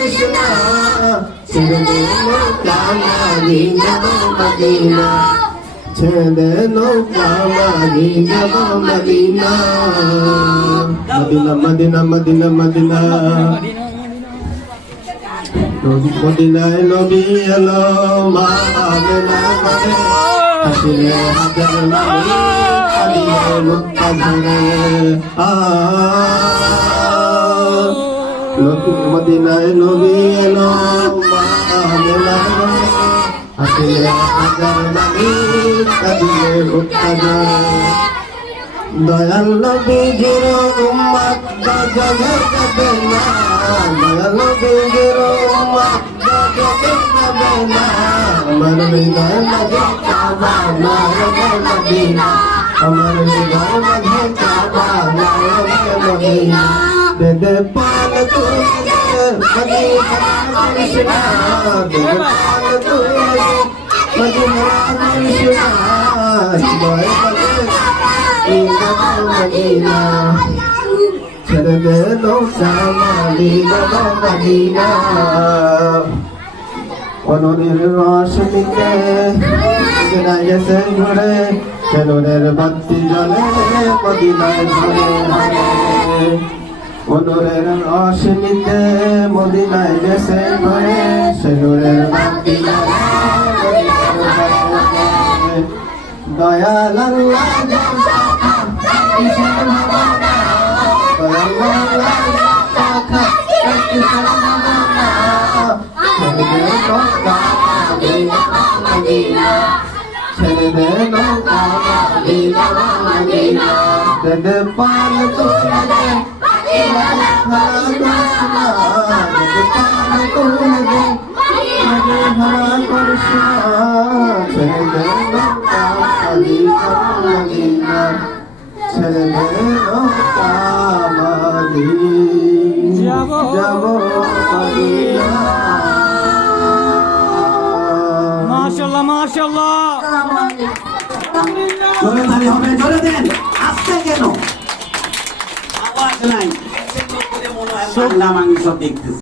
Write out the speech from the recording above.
করিস না ছেড়ে দে নৌকা মাঝি যাব মদিনা ছেড়ে দে নৌকা মাঝি যাব মদিনা মদিনা মদিনা মদিনা মদিনায় নবী এলো মা আমেনা করে হাসিলে হাজার নবী আলিয়ে মুক্তা ধরে মদিনায় নবী এলো মা আমেনা করে হাসিলে হাজার নবী আলিয়ে মুক্তা ধরে দয়াল নবীজির উম্মত গজবে যাবে না দয়াল নবীজির উম্মত গজবে যাবে না আমার হৃদয় মাঝে কাবা নায়কের মদিনা আমার হৃদয় মাঝে কাবা নায়কের মদিনা দে পাল তুলে মদিনা কৃষ্ণ দে পাল তুলে মদিনা কৃষ্ণ মদিনা ছেড়ে দে নৌকা মাঝি যাব মদিনা অনুরের রস নিতে মদিনায় গেছে ঘুরে সেনুরের বাতি জ্বলে মদিনায় ঘুরে অনুরের রস নিতে মদিনায় গেছে ঘুরে সেনুরের বাতি জ্বলে দয়াল আল্লাহ ছেড়ে দে নৌকা মাঝি যাব মদিনা দে পাল তুলে দে পাল তুলে দে হরা করিস না ছেড়ে দে নৌকা মাঝি যাব মদিনা ছেড়ে দে নৌকা মাঝি যাব মদিনা মাশাআল্লাহ মাশাআল্লাহ জোরে তালি হবে জোরে দেন আস্তে কেন আওয়াজ নাই মনে হয় মাংস দেখতেছি